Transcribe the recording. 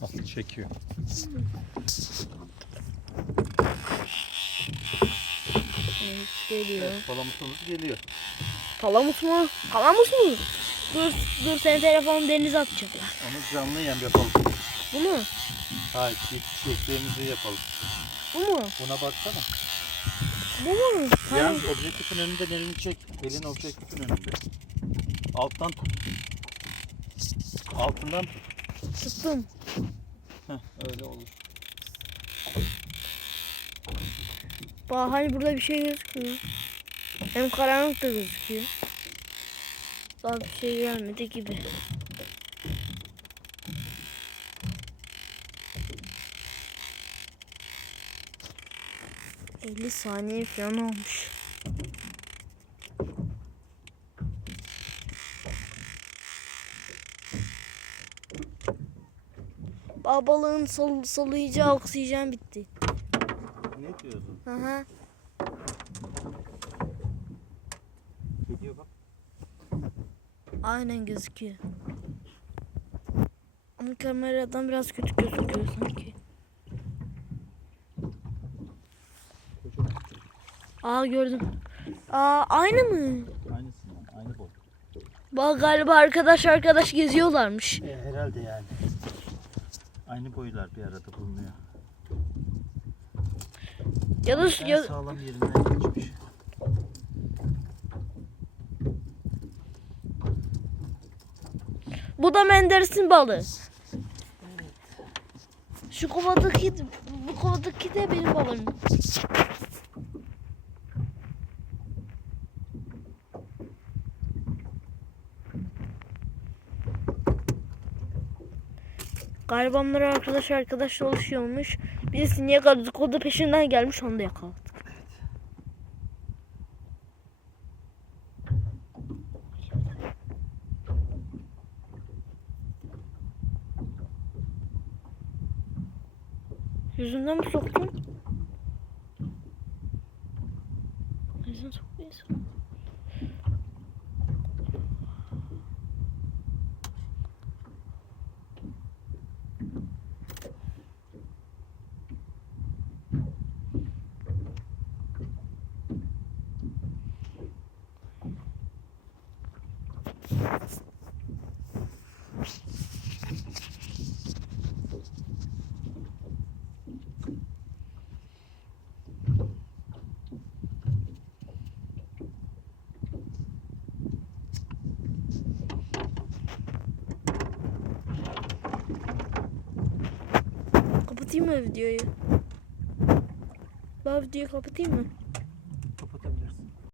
Nasıl çekiyor? Evet, geliyor. Palamutumuz geliyor. Palamut mu? Palamut mu? Dur, dur senin telefonun denize atacaklar. Onu canlı yem yapalım. Bu mu? Hayır, çektiğimizi yapalım. Bu mu? Buna baksana. Bu mu? Yan Hayır. objektifin önünde elini çek. Elin objektifin önünde. Alttan tut. Altından tut. Tuttum. Heh, öyle olur. Bak hani burada bir şey gözüküyor. Hem karanlık da gözüküyor. Daha bir şey gelmedi gibi. ...50 saniye falan olmuş. Bak balığın sol, soluyacağı oksijen bitti. Ne diyorsun? Hı hı. Geliyor bak. Aynen gözüküyor. Ama kameradan biraz kötü gözüküyor sanki. Aa gördüm. Aa aynı mı? Aynısından, aynı boy. Bak galiba arkadaş arkadaş geziyorlarmış. E, herhalde yani. Aynı boylar bir arada bulunuyor. Ya da En ya, sağlam yerinden geçmiş. bu da Menderes'in balığı. Şu kovadaki bu kovadaki de benim balığım. Galiba onlar arkadaş arkadaş dolaşıyormuş. Birisi niye kadar peşinden gelmiş onu da yakaladık. Yüzünden mi soktun? Yüzüne sokmayız. Kapatayım mı videoyu? Ben videoyu kapatayım mı?